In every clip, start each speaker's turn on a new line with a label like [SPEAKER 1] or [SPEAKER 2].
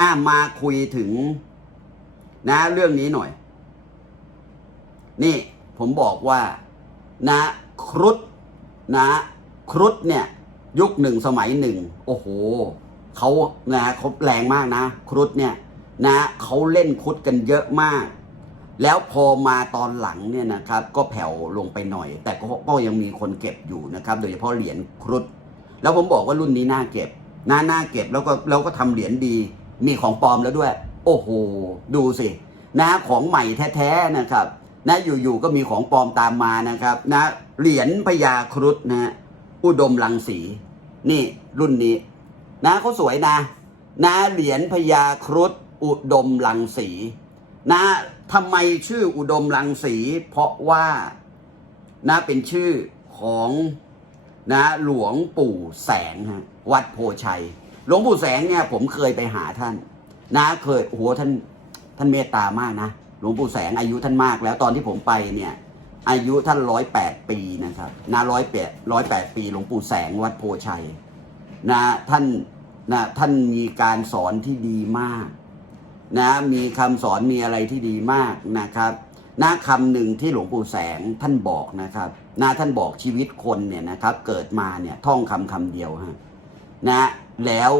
[SPEAKER 1] อ่ามาคุยถึง นะ เรื่องนี้หน่อย นี่ผมบอกว่า นะครุฑนะครุฑเนี่ย ยุคหนึ่งสมัยหนึ่งโอ้โหเขานะเขาแรงมากนะ ครุฑเนี่ย นะเขาเล่นครุฑกันเยอะมาก แล้วพอมาตอนหลังเนี่ยนะครับ ก็แผ่วลงไปหน่อย แต่ก็ก็ยังมีคนเก็บอยู่นะครับ โดยเฉพาะเหรียญครุฑแล้วผมบอกว่ารุ่นนี้น่าเก็บน่าน่าเก็บแล้วก็แล้วก็ทำเหรียญดี มีของปลอมแล้วด้วย โอ้โห ดูสินะของใหม่แท้ๆนะครับนะอยู่ๆก็มีของปลอมตามมานะครับนะเหรียญพญาครุฑนะอุดมรังสีนี่รุ่นนี้นะเขาสวยนะนะเหรียญพญาครุฑอุดมรังสีนะทำไมชื่ออุดมรังสี เพราะว่านะเป็นชื่อของนะหลวงปู่แสงฮะวัดโพชัย หลวงปู่แสงเนี่ยผมเคยไปหาท่าน นะเคยโอ้โหท่านท่านเมตตามากนะหลวงปู่แสงอายุท่านมากแล้วตอนที่ผมไปเนี่ย อายุท่านร้อยแปดปีนะครับนะร้อยแปดร้อยแปดปีหลวงปู่แสงวัดโพชัยนะท่านนะท่านมีการสอนที่ดีมากนะมีคำสอนมีอะไรที่ดีมากนะครับนะคำหนึ่งที่หลวงปู่แสงท่านบอกนะครับนะท่านบอกชีวิตคนเนี่ยนะครับ เกิดมาเนี่ยท่องคำคำเดียวฮะนะ แล้ว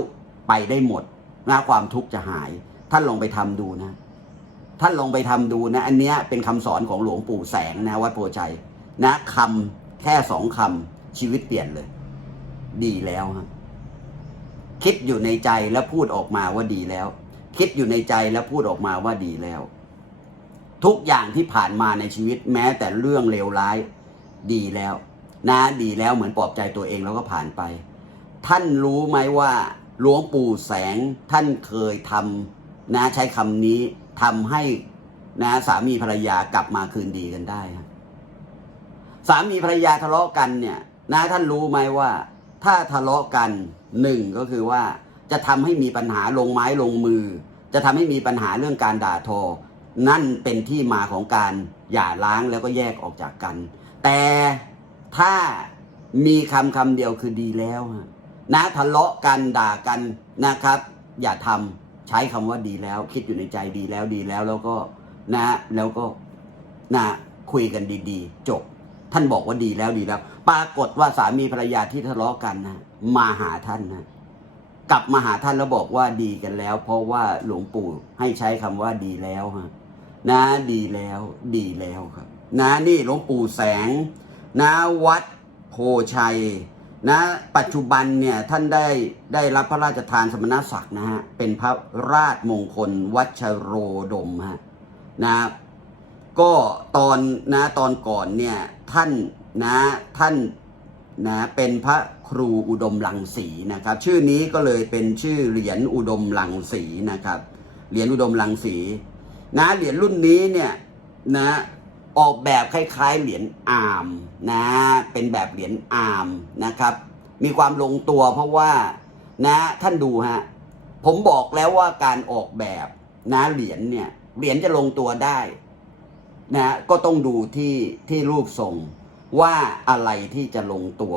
[SPEAKER 1] ไปได้หมดนะความทุกข์จะหาย ท่านลองไปทำดูนะ ท่านลองไปทำดูนะ อันเนี้ยเป็นคำสอนของหลวงปู่แสงนะวัดโพชัยนะคำแค่สองคำชีวิตเปลี่ยนเลย ดีแล้วฮะคิดอยู่ในใจแล้วพูดออกมาว่าดีแล้ว คิดอยู่ในใจแล้วพูดออกมาว่าดีแล้ว ทุกอย่างที่ผ่านมาในชีวิตแม้แต่เรื่องเลวร้าย ดีแล้ว นะดีแล้วเหมือนปลอบใจตัวเองแล้วก็ผ่านไป ท่านรู้ไหมว่าหลวงปู่แสงท่านเคยทำนะใช้คำนี้ทำให้นะสามีภรรยากลับมาคืนดีกันได้สามีภรรยาทะเลาะกันเนี่ยนะท่านรู้ไหมว่า ถ้าทะเลาะกันหนึ่งก็คือว่าจะทำให้มีปัญหาลงไม้ลงมือ จะทำให้มีปัญหาเรื่องการด่าทอ นั่นเป็นที่มาของการหย่าร้างแล้วก็แยกออกจากกัน แต่ถ้ามีคำคำเดียวคือดีแล้วฮะ นะทะเลาะกันด่ากันนะครับ อย่าทำใช้คำว่าดีแล้ว คิดอยู่ในใจดีแล้วดีแล้วแล้วก็นะแล้วก็นะคุยกันดีๆ จบ ท่านบอกว่าดีแล้วดีแล้ว ปรากฏว่าสามีภรรยาที่ทะเลาะกันนะมาหาท่านนะกลับมาหาท่านแล้วบอกว่าดีกันแล้ว เพราะว่าหลวงปู่ให้ใช้คำว่าดีแล้วฮะนะดีแล้วดีแล้วครับ นะนี่หลวงปู่แสงนะวัดโพชัย นะปัจจุบันเนี่ยท่านได้ได้รับพระราชทานสมณศักดิ์นะฮะเป็นพระราชมงคลวัชโรดมฮะนะก็ตอนนะตอนก่อนเนี่ยท่านนะท่านนะเป็นพระครูอุดมลังสีนะครับ ชื่อนี้ก็เลยเป็นชื่อเหรียญอุดมลังสีนะครับเหรียญอุดมลังสีนะเหรียญรุ่นนี้เนี่ยนะ ออกแบบคล้ายๆเหรียญอาร์มนะเป็นแบบเหรียญอาร์มนะครับ มีความลงตัวเพราะว่านะท่านดูฮะผมบอกแล้วว่าการออกแบบนะเหรียญเนี่ยเหรียญจะลงตัวได้นะก็ต้องดูที่ที่รูปทรงว่าอะไรที่จะลงตัว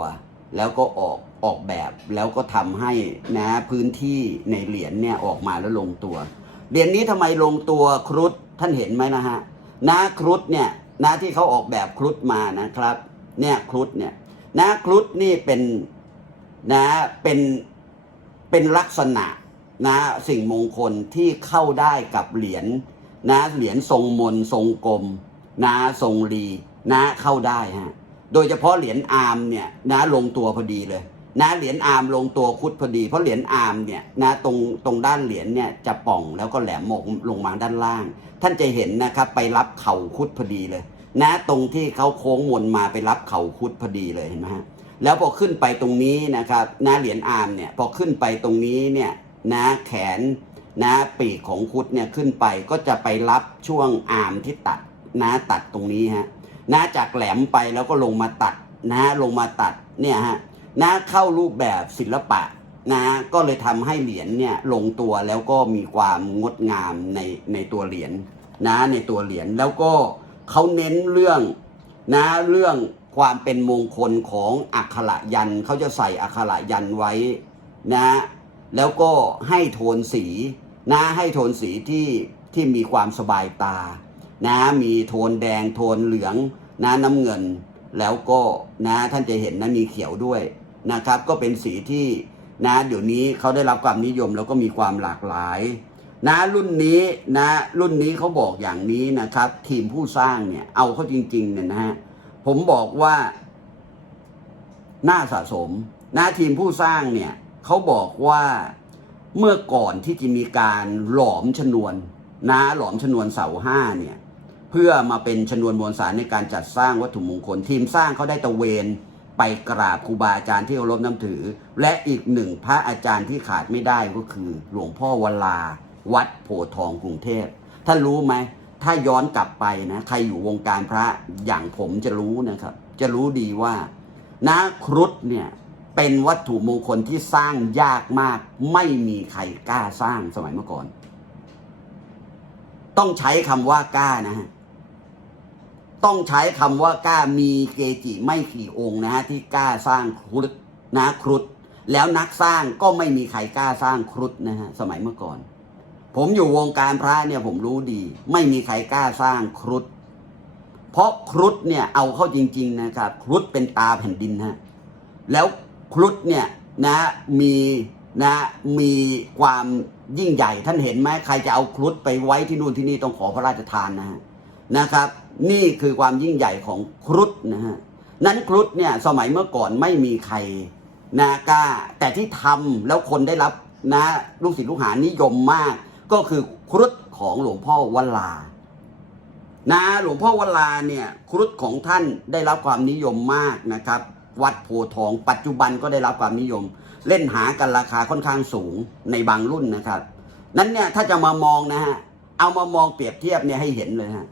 [SPEAKER 1] แล้วก็ออกออกแบบแล้วก็ทำให้นะพื้นที่ในเหรียญเนี่ยออกมาแล้วลงตัวเหรียญนี้ทำไมลงตัวครุฑท่านเห็นไหมนะฮะนะครุฑเนี่ย นะที่เขาออกแบบครุฑมานะครับ เนี่ยครุฑเนี่ยนะครุฑนี่เป็นนะเป็นเป็นลักษณะนะสิ่งมงคลที่เข้าได้กับเหรียญนะเหรียญทรงมนทรงกลมนะทรงรีนะเข้าได้ฮะโดยเฉพาะเหรียญอาร์มเนี่ยนะลงตัวพอดีเลย นะเหรียญอาร์มลงตัวคุดพอดีเพราะเหรียญอาร์มเนี่ยนะตรงตรงด้านเหรียญเนี่ยจะป่องแล้วก็แหลมหมกลงมาด้านล่าง ท่านจะเห็นนะครับไปรับเข่าคุดพอดีเลย นะตรงที่เขาโค้งมนมาไปรับเข่าคุดพอดีเลยเห็นไหมฮะแล้วพอขึ้นไปตรงนี้นะครับนะเหรียญอาร์มเนี่ยพอขึ้นไปตรงนี้เนี่ยนะแขนนะปีกของคุดเนี่ยขึ้นไปก็จะไปรับช่วงอาร์มที่ตัดนะตัดตรงนี้ฮะนะจากแหลมไปแล้วก็ลงมาตัดนะลงมาตัดเนี่ยฮะ นะเข้ารูปแบบศิลปะนะก็เลยทำให้เหรียญเนี่ยลงตัวแล้วก็มีความงดงามในในตัวเหรียญนะในตัวเหรียญแล้วก็เขาเน้นเรื่องนะเรื่องความเป็นมงคลของอักขระยันเขาจะใส่อักขระยันไว้นะแล้วก็ให้โทนสีนะให้โทนสีที่ที่มีความสบายตานะมีโทนแดงโทนเหลืองนะน้ำเงิน แล้วก็นะท่านจะเห็นนะมีเขียวด้วย นะครับ ก็เป็นสีที่นะเดี๋ยวนี้เขาได้รับความนิยมแล้วก็มีความหลากหลาย นะรุ่นนี้นะรุ่นนี้เขาบอกอย่างนี้นะครับ ทีมผู้สร้างเนี่ยเอาเข้าจริงๆเนี่ยนะฮะผมบอกว่าน่าสะสมนะทีมผู้สร้างเนี่ยเขาบอกว่าเมื่อก่อนที่จะมีการหลอมชนวนนะหลอมชนวนเสาห้าเนี่ยเพื่อมาเป็นชนวนมวลสารในการจัดสร้างวัตถุมงคล ทีมสร้างเขาได้ตะเวน ไปกราบครูบาอาจารย์ที่เคารพนับถือ และอีกหนึ่งพระอาจารย์ที่ขาดไม่ได้ก็คือ หลวงพ่อวลา วัดโพทองกรุงเทพท่านรู้ไหมถ้าย้อนกลับไปนะใครอยู่วงการพระอย่างผมจะรู้นะครับ จะรู้ดีว่านาครุฑเนี่ยเป็นวัตถุมงคลที่สร้างยากมาก ไม่มีใครกล้าสร้างสมัยเมื่อก่อน ต้องใช้คำว่ากล้านะฮะ ต้องใช้คำว่ากล้ามีเกจิไม่กี่องค์นะฮะที่กล้าสร้างครุฑนะครุฑแล้วนักสร้างก็ไม่มีใครกล้าสร้างครุฑนะฮะสมัยเมื่อก่อน ผมอยู่วงการพระเนี่ยผมรู้ดี ไม่มีใครกล้าสร้างครุฑเพราะครุฑเนี่ยเอาเข้าจริง ๆ นะครับครุฑเป็นตาแผ่นดินฮะแล้วครุฑเนี่ยนะมีนะมีความยิ่งใหญ่ท่านเห็นไหมใครจะเอาครุฑไปไว้ที่นู่นที่นี่ต้องขอพระราชทานนะฮะนะครับ นี่คือความยิ่งใหญ่ของครุฑนะฮะนั้นครุฑเนี่ยสมัยเมื่อก่อนไม่มีใครนะกล้า แต่ที่ทำแล้วคนได้รับนะลูกศิษย์ลูกหานิยมมาก ก็คือครุฑของหลวงพ่อวลานะหลวงพ่อวลาเนี่ยครุฑของท่านได้รับความนิยมมากนะครับ วัดโพทอง ปัจจุบันก็ได้รับความนิยม เล่นหากันราคาค่อนข้างสูงในบางรุ่นนะครับ นั้นเนี่ยถ้าจะมามองนะฮะเอามามองเปรียบเทียบเนี่ยให้เห็นเลยฮะ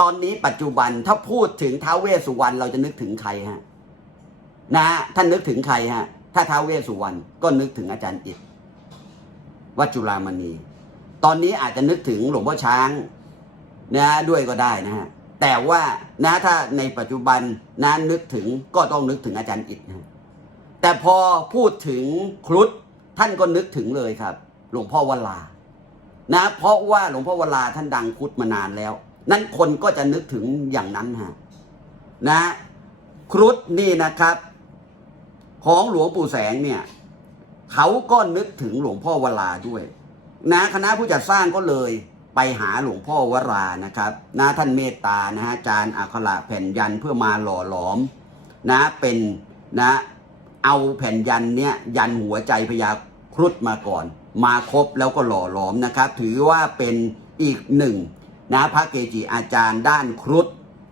[SPEAKER 1] ตอนนี้ปัจจุบันถ้าพูดถึงท้าวเวสสุวรรณเราจะนึกถึงใครฮะนะท่านนึกถึงใครฮะ ถ้าท้าวเวสสุวรรณก็นึกถึงอาจารย์อิฐวัดจุฬามณี ตอนนี้อาจจะนึกถึงหลวงพ่อช้างนะด้วยก็ได้นะฮะแต่ว่านะถ้าในปัจจุบันนะนึกถึงก็ต้องนึกถึงอาจารย์อิฐนะแต่พอพูดถึงครุฑท่านก็นึกถึงเลยครับ หลวงพ่อวลานะเพราะว่าหลวงพ่อวลาท่านดังครุฑมานานแล้ว นั้นคนก็จะนึกถึงอย่างนั้นฮะนะครุฑนี่นะครับ ของหลวงปู่แสงเนี่ยเขาก็นึกถึงหลวงพ่อวลาด้วย นะคณะผู้จัดสร้างก็เลยไปหาหลวงพ่อวรานะครับนะท่านเมตตานะฮะจารย์อัคระแผ่นยันเพื่อมาหล่อหลอม นะเป็นนะเอาแผ่นยันเนี่ยยันหัวใจพญาครุฑมาก่อน มาครบแล้วก็หล่อหลอมนะครับ ถือว่าเป็นอีกหนึ่ง นะพระเกจิอาจารย์ด้านครุฑ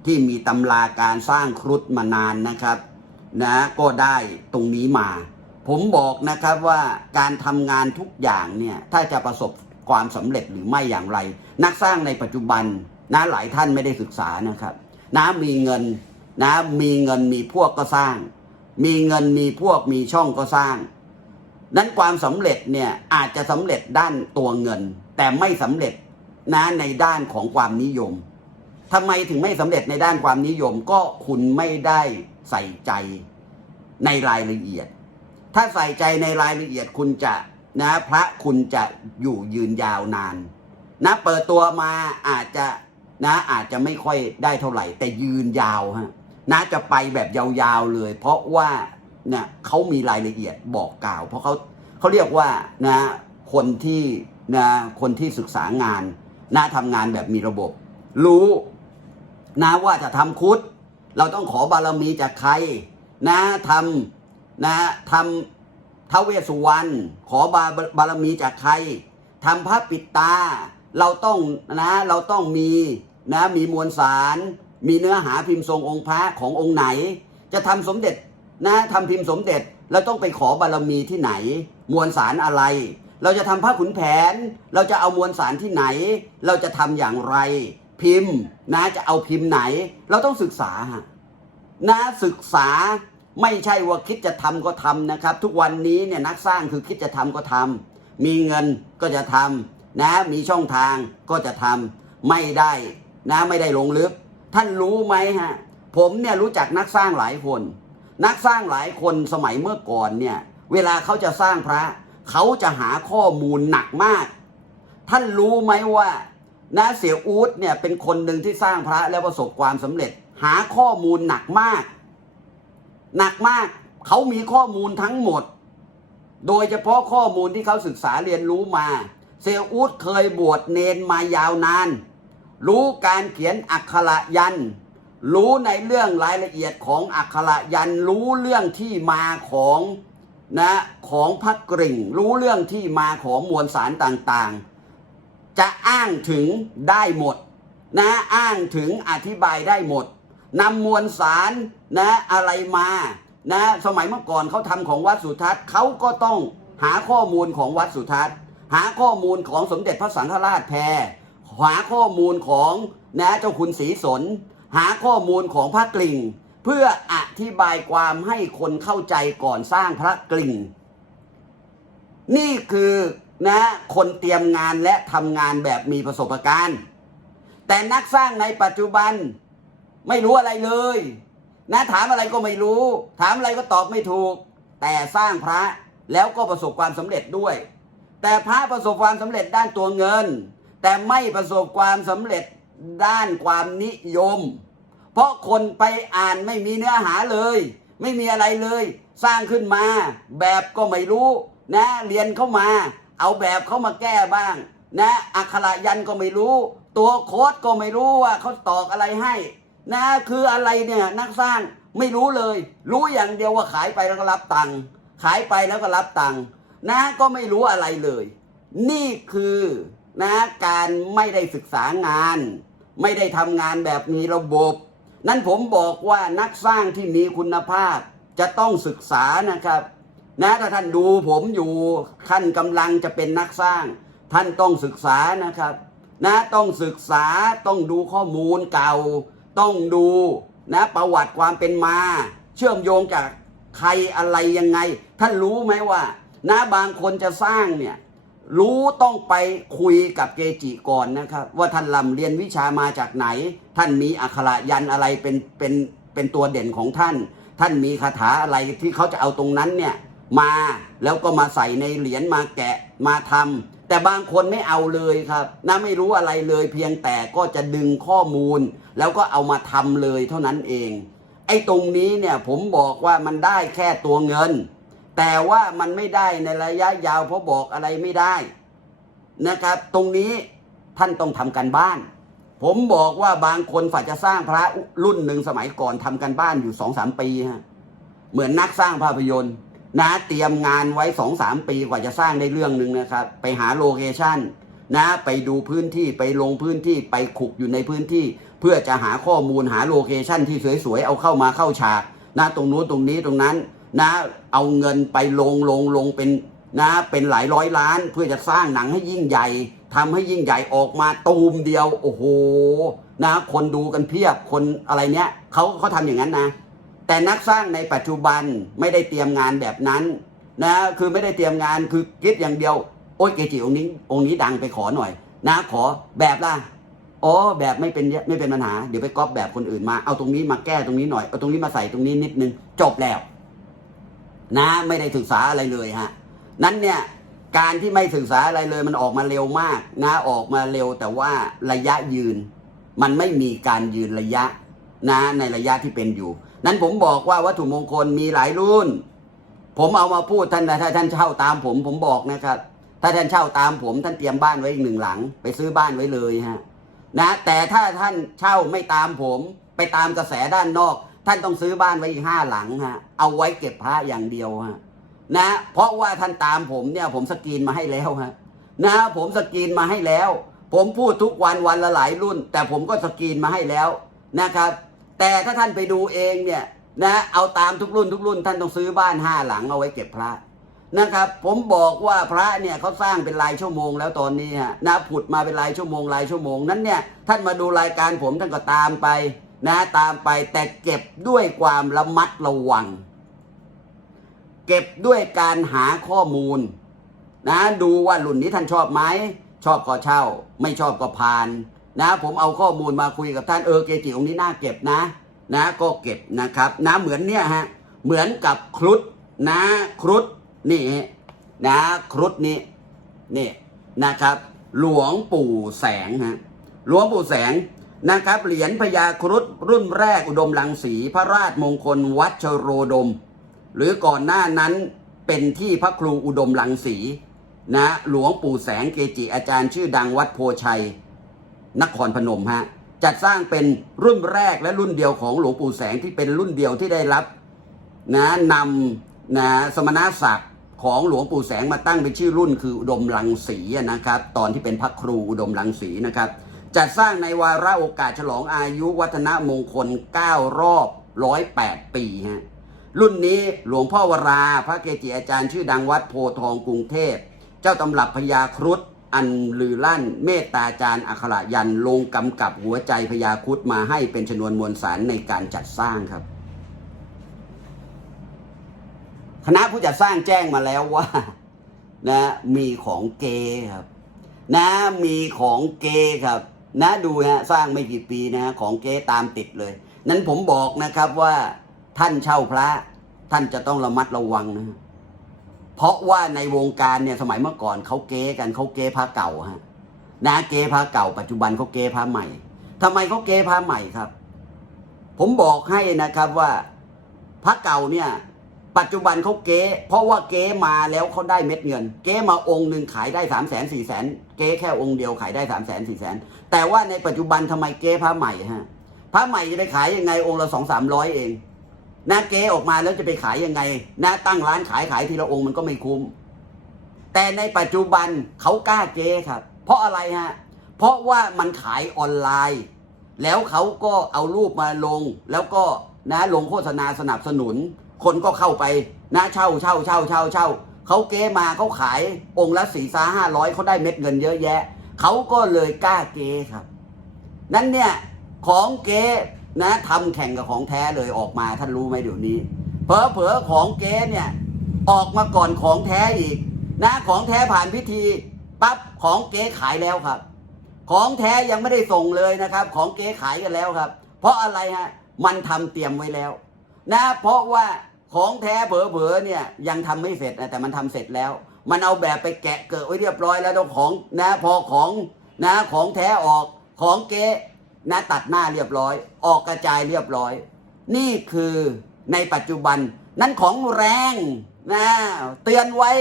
[SPEAKER 1] ที่มีตำราการสร้างครุฑมานานนะครับนะก็ได้ตรงนี้มา ผมบอกนะครับว่าการทำงานทุกอย่างเนี่ยถ้าจะประสบความสำเร็จหรือไม่อย่างไร นักสร้างในปัจจุบันนะหลายท่านไม่ได้ศึกษานะครับนะมีเงินนะมีเงินมีพวกก็สร้าง มีเงินมีพวกมีช่องก็สร้าง นั้นความสำเร็จเนี่ยอาจจะสำเร็จด้านตัวเงิน แต่ไม่สำเร็จ นะในด้านของความนิยมทำไมถึงไม่สำเร็จในด้านความนิยมก็คุณไม่ได้ใส่ใจในรายละเอียด ถ้าใส่ใจในรายละเอียดคุณจะนะพระคุณจะอยู่ยืนยาวนาน นะเปิดตัวมาอาจจะนะอาจจะไม่ค่อยได้เท่าไหร่ แต่ยืนยาวฮะนะจะไปแบบยาวๆเลย เพราะว่าเนี่ยเขามีรายละเอียดบอกกล่าว เพราะเขาเขาเรียกว่านะคนที่นะคนที่ศึกษางาน นะทำงานแบบมีระบบ รู้นะว่าจะทำคุด เราต้องขอบารมีจากใคร นะทำนะทำท้าวเวสสุวรรณขอบาบารมีจากใครทำพระปิดตา เราต้องนะเราต้องมีนะมีมวลสาร มีเนื้อหาพิมพ์ทรงองค์พระขององค์ไหน จะทำสมเด็จนะทำพิมพ์สมเด็จเราต้องไปขอบารมีที่ไหน มวลสารอะไร เราจะทำพระขุนแผน เราจะเอามวลสารที่ไหน เราจะทำอย่างไร พิมพ์นะจะเอาพิมพ์ไหน เราต้องศึกษาฮะนะศึกษาไม่ใช่ว่าคิดจะทำก็ทำนะครับ ทุกวันนี้เนี่ยนักสร้างคือคิดจะทำก็ทำมีเงินก็จะทำนะ มีช่องทางก็จะทำไม่ได้นะไม่ได้ลงลึก ท่านรู้ไหมฮะผมเนี่ยรู้จักนักสร้างหลายคน นักสร้างหลายคนสมัยเมื่อก่อนเนี่ย เวลาเขาจะสร้างพระ เขาจะหาข้อมูลหนักมาก ท่านรู้ไหมว่านะเสียอู๊ดเนี่ยเป็นคนหนึ่งที่สร้างพระแล้วประสบความสำเร็จ หาข้อมูลหนักมาก หนักมาก เขามีข้อมูลทั้งหมด โดยเฉพาะข้อมูลที่เขาศึกษาเรียนรู้มาเซลอูดเคยบวชเนนมายาวนาน รู้การเขียนอักขระยัน รู้ในเรื่องรายละเอียดของอักขระยัน รู้เรื่องที่มาของ นะของพระกริ่ง รู้เรื่องที่มาของมวลสารต่างๆ จะอ้างถึงได้หมดนะอ้างถึงอธิบายได้หมดนำมวลสารนะอะไรมานะสมัยเมื่อก่อนเขาทำของวัดสุทัศน์เขาก็ต้องหาข้อมูลของวัดสุทัศน์ หาข้อมูลของสมเด็จพระสังฆราชแพรหาข้อมูลของนะเจ้าคุณศรีสน หาข้อมูลของพระกลิ่ง เพื่ออธิบายความให้คนเข้าใจก่อนสร้างพระกลิ่ง นี่คือนะคนเตรียมงานและทำงานแบบมีประสบการณ์ แต่นักสร้างในปัจจุบันไม่รู้อะไรเลย นะถามอะไรก็ไม่รู้ ถามอะไรก็ตอบไม่ถูก แต่สร้างพระแล้วก็ประสบความสำเร็จด้วย แต่พระประสบความสำเร็จด้านตัวเงิน แต่ไม่ประสบความสำเร็จด้านความนิยม เพราะคนไปอ่านไม่มีเนื้อหาเลย ไม่มีอะไรเลย สร้างขึ้นมา แบบก็ไม่รู้นะเรียนเข้ามา เอาแบบเข้ามาแก้บ้าง นะอักขระยันก็ไม่รู้ ตัวโค้ดก็ไม่รู้ว่าเขาตอกอะไรให้ นะคืออะไรเนี่ยนักสร้างไม่รู้เลย รู้อย่างเดียวว่าขายไปแล้วก็รับตังค์ขายไปแล้วก็รับตังค์นะก็ไม่รู้อะไรเลย นี่คือนะการไม่ได้ศึกษางาน ไม่ได้ทำงานแบบมีระบบ นั้นผมบอกว่านักสร้างที่มีคุณภาพจะต้องศึกษานะครับ นะถ้าท่านดูผมอยู่ท่านกำลังจะเป็นนักสร้าง ท่านต้องศึกษานะครับ นะต้องศึกษาต้องดูข้อมูลเก่า ต้องดูนะประวัติความเป็นมา เชื่อมโยงจากใครอะไรยังไง ท่านรู้ไหมว่า นะบางคนจะสร้างเนี่ย รู้ต้องไปคุยกับเกจิก่อนนะครับ ว่าท่านลำเรียนวิชามาจากไหน ท่านมีอักขระยันอะไรเป็นเป็นเป็นตัวเด่นของท่าน ท่านมีคาถาอะไรที่เขาจะเอาตรงนั้นเนี่ยมาแล้วก็มาใส่ในเหรียญมาแกะมาทำแต่บางคนไม่เอาเลยครับนะไม่รู้อะไรเลยเพียงแต่ก็จะดึงข้อมูล แล้วก็เอามาทำเลยเท่านั้นเอง ไอ้ตรงนี้เนี่ยผมบอกว่ามันได้แค่ตัวเงิน แต่ว่ามันไม่ได้ในระยะยาวเพราะบอกอะไรไม่ได้นะครับ ตรงนี้ท่านต้องทำกันบ้าน ผมบอกว่าบางคนฝ่ายจะสร้างพระรุ่นหนึ่งสมัยก่อนทำกันบ้านอยู่สองสามปีฮะเหมือนนักสร้างภาพยนตร์นะเตรียมงานไว้สองสามปีกว่าจะสร้างได้เรื่องหนึ่งนะครับ ไปหาโลเคชั่นนะไปดูพื้นที่ไปลงพื้นที่ไปขุกอยู่ในพื้นที่ เพื่อจะหาข้อมูลหาโลเคชั่นที่สวยๆเอาเข้ามาเข้าฉากนะตรงนู้นตรงนี้ตรงนั้น นะ เอาเงินไปลงลงลงเป็นนะ เป็นหลายร้อยล้าน เพื่อจะสร้างหนังให้ยิ่งใหญ่ทำให้ยิ่งใหญ่ออกมาตูมเดียว โอ้โหนะ คนดูกันเพียบคนอะไรเนี้ยเขาเขาทำอย่างนั้นนะ แต่นักสร้างในปัจจุบันไม่ได้เตรียมงานแบบนั้น นะ คือไม่ได้เตรียมงานคือคิดอย่างเดียว โอ้ยเกจิองค์นี้องค์นี้ดังไปขอหน่อย นะขอแบบล่ะอ๋อแบบไม่เป็นไม่เป็นปัญหา เดี๋ยวไปก๊อปแบบคนอื่นมา เอาตรงนี้มาแก้ตรงนี้หน่อย เอาตรงนี้มาใส่ตรงนี้นิดนึง จบแล้ว นะไม่ได้ศึกษาอะไรเลยฮะนั้นเนี่ยการที่ไม่ศึกษาอะไรเลยมันออกมาเร็วมากนะออกมาเร็วแต่ว่าระยะยืน มันไม่มีการยืนระยะนะในระยะที่เป็นอยู่ นั้นผมบอกว่าวัตถุมงคลมีหลายรุ่น ผมเอามาพูดท่านนะถ้าท่านเช่าตามผมผมบอกนะครับ ถ้าท่านเช่าตามผมท่านเตรียมบ้านไว้อีกหนึ่งหลัง ไปซื้อบ้านไว้เลยฮะนะแต่ถ้าท่านเช่าไม่ตามผม ไปตามกระแสด้านนอก ท่านต้องซื้อบ้านไว้อีกห้าหลังฮะเอาไว้เก็บพระอย่างเดียวฮะนะเพราะว่าท่านตามผมเนี่ย ผมสกรีนมาให้แล้วฮะนะผมสกรีนมาให้แล้ว ผมพูดทุกวันวันละหลายรุ่น แต่ผมก็สกรีนมาให้แล้วนะครับ แต่ถ้าท่านไปดูเองเนี่ยนะเอาตามทุกรุ่นทุกรุ่น ท่านต้องซื้อบ้านห้าหลังเอาไว้เก็บพระนะครับ ผมบอกว่าพระเนี่ยเขาสร้างเป็นรายชั่วโมงแล้วตอนนี้ฮะนะผุดมาเป็นรายชั่วโมงรายชั่วโมงนั้นเนี่ยท่านมาดูรายการผมท่านก็ตามไป นะตามไปแต่เก็บด้วยความระมัดระวัง เก็บด้วยการหาข้อมูล นะดูว่ารุ่นนี้ท่านชอบไหมชอบก็เช่า ไม่ชอบก็ผ่าน นะ ผมเอาข้อมูลมาคุยกับท่านเออเกจิองค์นี้น่าเก็บนะ นะก็เก็บนะครับ นะเหมือนเนี่ยฮะเหมือนกับครุฑนะครุฑนี่นะครุฑนี่นี่นะครับ หลวงปู่แสงฮะหลวงปู่แสง นะครับเหรียญพญาครุฑรุ่นแรกอุดมรังสีพระราชมงคลวัชโรดม หรือก่อนหน้านั้นเป็นที่พระครูอุดมรังสีนะหลวงปู่แสงเกจิอาจารย์ชื่อดังวัดโพชัย นครพนมฮะจัดสร้างเป็นรุ่นแรกและรุ่นเดียวของหลวงปู่แสงที่เป็นรุ่นเดียวที่ได้รับนะนำนะสมณศักดิ์ของหลวงปู่แสงมาตั้งเป็นชื่อรุ่นคืออุดมรังสีนะครับ ตอนที่เป็นพระครูอุดมรังสีนะครับ จัดสร้างในวาระโอกาสฉลองอายุวัฒนมงคล 9 รอบ 108 ปีฮะรุ่นนี้หลวงพ่อวราพระเกจิอาจารย์ชื่อดังวัดโพทองกรุงเทพ เจ้าตำรับพญาครุฑอันลือลั่น เมตตาจารย์อัคระยันลงกำกับหัวใจพญาครุฑมาให้เป็นชนวนมวลสารในการจัดสร้างครับ คณะผู้จัดสร้างแจ้งมาแล้วว่านะมีของเกครับ นะมีของเกครับ นะดูฮะสร้างไม่กี่ปีนะฮะของเกตามติดเลย นั้นผมบอกนะครับว่าท่านเช่าพระท่านจะต้องระมัดระวังนะเพราะว่าในวงการเนี่ยสมัยเมื่อก่อนเขาเก๊กันเขาเก๊พระเก่าฮะนะเก๊พระเก่า ปัจจุบันเขาเก๊พระใหม่ทำไมเขาเก๊พระใหม่ครับ ผมบอกให้นะครับว่าพระเก่าเนี่ย ปัจจุบันเขาเก๊เพราะว่าเก๊มาแล้วเขาได้เม็ดเงิน เก๊มาองค์หนึ่งขายได้สามแสนสี่แสนเก๊แค่องค์เดียวขายได้สามแสนสี่แสนแต่ว่าในปัจจุบันทำไมเก๊พระใหม่ฮะพระใหม่จะไปขายยังไงองค์ละสองสามร้อยเองนะเก๊ออกมาแล้วจะไปขายยังไงนะตั้งร้านขายขายทีละองค์มันก็ไม่คุ้ม แต่ในปัจจุบันเขากล้าเก๊ครับ เพราะอะไรฮะเพราะว่ามันขายออนไลน์ แล้วเขาก็เอารูปมาลงแล้วก็นะลงโฆษณาสนับสนุน คนก็เข้าไปนะเช่าเช่าเช่าเช่าเช่าเขาเก๊มาเขาขายองค์ละสี่ซาห้าร้อยเขาได้เม็ดเงินเยอะแยะเขาก็เลยกล้าเก๊ครับ นั้นเนี่ยของเก๊นะทำแข่งกับของแท้เลยออกมาท่านรู้ไหมเดี๋ยวนี้เผลอเผลอๆของเก๊เนี่ยออกมาก่อนของแท้อีก นะของแท้ผ่านพิธีปั๊บของเก๊ขายแล้วครับ ของแท้ยังไม่ได้ส่งเลยนะครับ ของเก๊ขายกันแล้วครับ เพราะอะไรฮะมันทำเตรียมไว้แล้ว นะเพราะว่า ของแท้เผลอๆเนี่ยยังทำไม่เสร็จนะแต่มันทำเสร็จแล้ว มันเอาแบบไปแกะเกิดไว้เรียบร้อยแล้วแล้วของนะพอของนะของแท้ออกของเก๊นะตัดหน้าเรียบร้อย ออกกระจายเรียบร้อย นี่คือในปัจจุบันนั้นของแรงนะเตือนไว้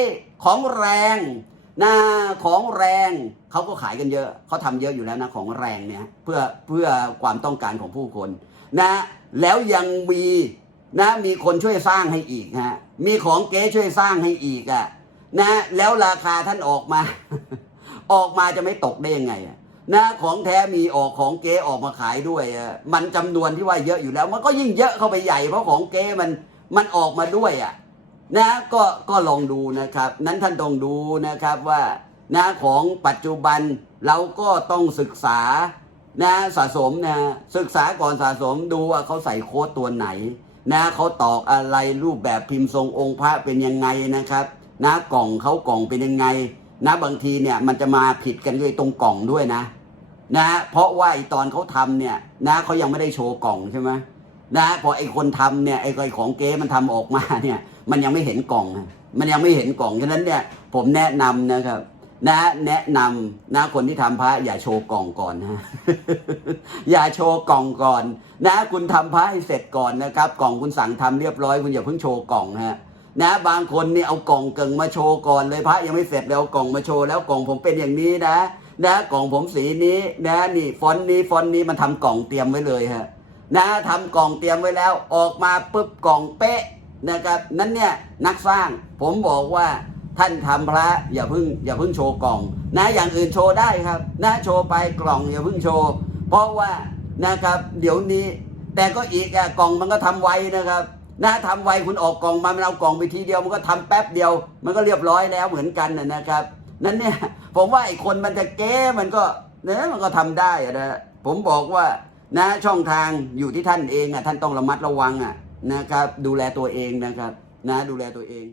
[SPEAKER 1] ของแรงนะของแรงเขาก็ขายกันเยอะเขาทำเยอะอยู่แล้วนะของแรงเนี่ยเพื่อเพื่อความต้องการของผู้คนนะแล้วยังมี นะมีคนช่วยสร้างให้อีกฮะมีของเก๊ช่วยสร้างให้อีกอะนะแล้วราคาท่านออกมา ออกมาจะไม่ตกได้ยังไงอะนะของแท้มีออกของเก๊ออกมาขายด้วยอะมันจำนวนที่ว่าเยอะอยู่แล้ว มันก็ยิ่งเยอะเข้าไปใหญ่เพราะของเก๊มันมันออกมาด้วยอะนะก็ก็ลองดูนะครับ นั้นท่านต้องดูนะครับว่านะของปัจจุบันเราก็ต้องศึกษานะสะสมนะศึกษาก่อนสะสมดูว่าเขาใส่โค้ดตัวไหน นะเขาตอกอะไรรูปแบบพิมพ์ทรงองค์พระเป็นยังไงนะครับ นะกล่องเขากล่องเป็นยังไง นะบางทีเนี่ยมันจะมาผิดกันเลยตรงกล่องด้วยนะ นะเพราะว่าไอตอนเขาทำเนี่ย นะเขายังไม่ได้โชว์กล่องใช่ไหมนะพอไอคนทำเนี่ยไอไอของเก๊มันทำออกมาเนี่ย มันยังไม่เห็นกล่อง มันยังไม่เห็นกล่องฉะนั้นเนี่ย ผมแนะนำนะครับ นะแนะนำนะคนที่ทำพระอย่าโชว์กล่องก่อนนะอย่าโชว์กล่องก่อน นะคุณทำพระให้เสร็จก่อนนะครับ กล่องคุณสั่งทำเรียบร้อยคุณอย่าเพิ่งโชว์กล่องฮะนะ บางคนนี่เอากล่องเกิงมาโชว์ก่อนเลยพระยังไม่เสร็จแล้วเอากล่องมาโชว์แล้วกล่องผมเป็นอย่างนี้นะนะกล่องผมสีนี้นะนี่ฟอนต์นี้ฟอนต์นี้มันทำกล่องเตรียมไว้เลยฮะนะทำกล่องเตรียมไว้แล้ว ออกมาปุ๊บกล่องเป๊ะนะครับนั้นเนี่ยนักสร้างผมบอกว่า ท่านทำพระอย่าพิ่งอย่าพิ่งโชว์กล่องนะอย่างอื่นโชว์ได้ครับนะโชว์ไปกล่องอย่าพิ่งโชว์เพราะว่านะครับเดี๋ยวนี้ แต่ก็อีกอะกล่องมันก็ทำไวนะครับนะทำไวคุณออกกล่องมามันเอากล่องไปทีเดียวมันก็ทำแป๊บเดียว มันก็เรียบร้อยแล้วเหมือนกันนะครับ นั้นเนี่ยผมว่าไอ้คนมันจะเก้มันก็เนี่ยมันก็ทำได้อะนะผมบอกว่านะช่องทางอยู่ที่ท่านเองอะท่านต้องระมัดระวังอะนะครับ ดูแลตัวเองนะครับ นะดูแลตัวเอง